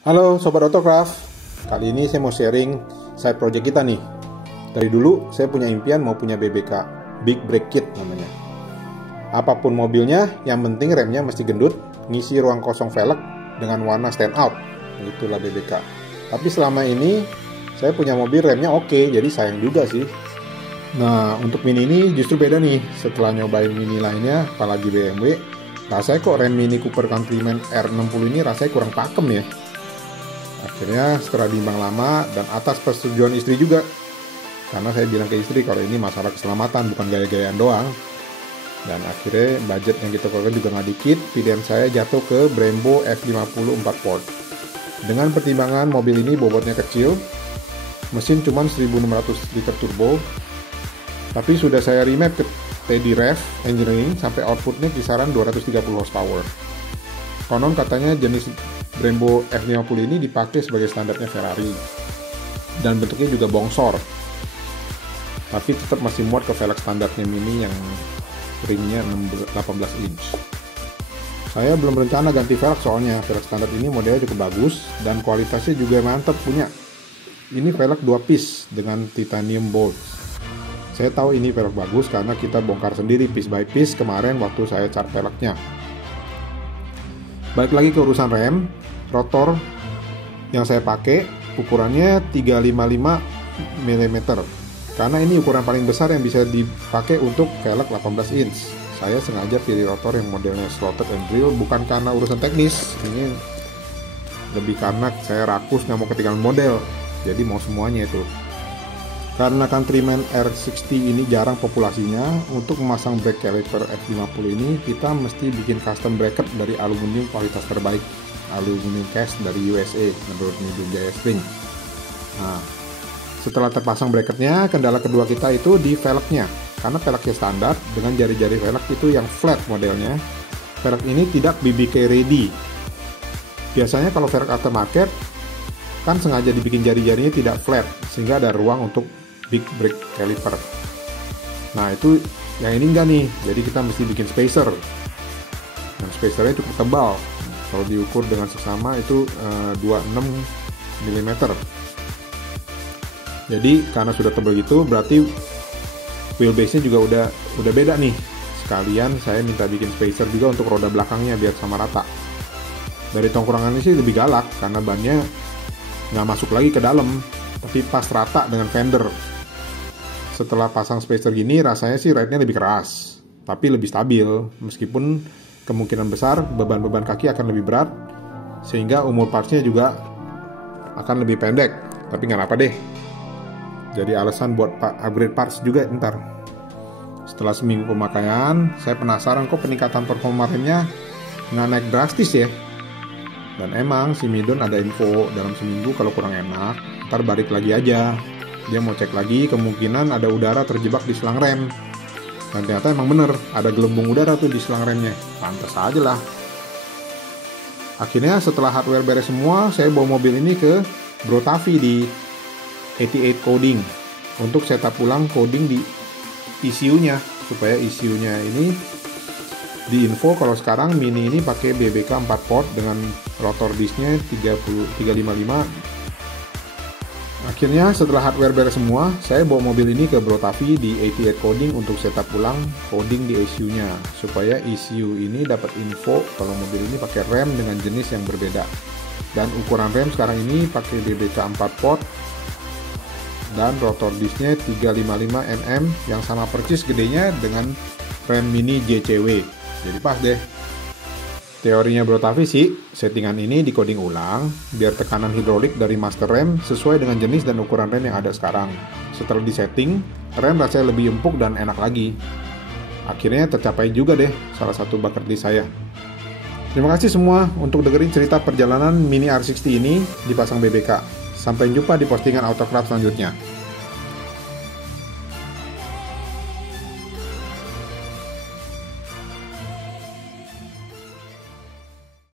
Halo Sobat Autocraft, kali ini saya mau sharing side project kita nih. Dari dulu saya punya impian mau punya BBK, Big Brake Kit namanya. Apapun mobilnya, yang penting remnya mesti gendut, ngisi ruang kosong velg dengan warna stand out. Itulah BBK. Tapi selama ini saya punya mobil remnya oke, jadi sayang juga sih. Nah, untuk Mini ini justru beda nih. Setelah nyobain Mini lainnya, apalagi BMW, rasanya kok rem Mini Cooper Countryman R60 ini rasanya kurang pakem ya. Akhirnya setelah timbang lama dan atas persetujuan istri juga, karena saya bilang ke istri kalau ini masalah keselamatan bukan gaya-gayaan doang. Dan akhirnya budget yang kita keluarkan juga nggak dikit, pilihan saya jatuh ke Brembo F50 4 port. Dengan pertimbangan mobil ini bobotnya kecil, mesin cuma 1600 liter turbo, tapi sudah saya remap ke TD Rev Engineering sampai outputnya kisaran 230 horsepower. Konon katanya jenis Brembo F50 ini dipakai sebagai standarnya Ferrari dan bentuknya juga bongsor, tapi tetap masih muat ke velg standarnya Mini yang ringnya 18 inch. Saya belum berencana ganti velg soalnya velg standar ini modelnya cukup bagus dan kualitasnya juga mantap punya. Ini velg 2 piece dengan titanium bolts. Saya tahu ini velg bagus karena kita bongkar sendiri piece by piece kemarin waktu saya cat velgnya. Balik lagi ke urusan rem, rotor yang saya pakai ukurannya 355 mm karena ini ukuran paling besar yang bisa dipakai untuk velg 18 inch. Saya sengaja pilih rotor yang modelnya slotted and drill bukan karena urusan teknis, ini lebih karena saya rakus nggak mau ketinggalan model, jadi mau semuanya itu. Karena Countryman R60 ini jarang populasinya, untuk memasang brake caliper F50 ini kita mesti bikin custom bracket dari aluminium kualitas terbaik, aluminium cast dari USA menurut Midun Jaya Spring. Nah, setelah terpasang bracketnya, kendala kedua kita itu di velgnya. Karena velgnya standar dengan jari-jari velg itu yang flat modelnya, velg ini tidak BBK ready. Biasanya kalau velg aftermarket kan sengaja dibikin jari-jarinya tidak flat sehingga ada ruang untuk big brake caliper. Nah itu yang ini enggak nih, jadi kita mesti bikin spacer. Dan spacernya cukup tebal, kalau diukur dengan seksama itu 26 mm. Jadi karena sudah tebal gitu berarti wheelbase-nya juga udah beda nih. Sekalian saya minta bikin spacer juga untuk roda belakangnya biar sama rata. Dari tongkrongannya sih lebih galak karena bannya nggak masuk lagi ke dalam, tapi pas rata dengan fender. Setelah pasang spacer gini rasanya sih ride-nya lebih keras, tapi lebih stabil, meskipun kemungkinan besar beban-beban kaki akan lebih berat, sehingga umur partsnya juga akan lebih pendek, tapi nggak apa deh. Jadi alasan buat upgrade parts juga ntar. Setelah seminggu pemakaian, saya penasaran kok peningkatan performa remnya nggak naik drastis ya. Dan emang si Midon ada info dalam seminggu kalau kurang enak, ntar balik lagi aja. Dia mau cek lagi kemungkinan ada udara terjebak di selang rem. Dan ternyata emang bener, ada gelembung udara tuh di selang remnya. Pantes aja lah. Akhirnya setelah hardware beres semua, saya bawa mobil ini ke Bro Tavi di 88 Coding untuk setup ulang coding di ECU-nya, supaya ECU-nya ini diinfo kalau sekarang Mini ini pakai BBK 4 port dengan rotor disknya 355. Akhirnya setelah hardware beres semua, saya bawa mobil ini ke Bro Tavi di 88 Coding untuk setup ulang coding di ECU-nya, supaya ECU ini dapat info kalau mobil ini pakai rem dengan jenis yang berbeda. Dan ukuran rem sekarang ini pakai BBK 4 port dan rotor disknya 355 mm yang sama persis gedenya dengan rem Mini JCW. Jadi pas deh. Teorinya Bro Tavi sih, settingan ini dikoding ulang biar tekanan hidrolik dari master rem sesuai dengan jenis dan ukuran rem yang ada sekarang. Setelah disetting, rem rasanya lebih empuk dan enak lagi. Akhirnya tercapai juga deh salah satu bucket list saya. Terima kasih semua untuk dengerin cerita perjalanan Mini R60 ini dipasang BBK. Sampai jumpa di postingan Autocraft selanjutnya.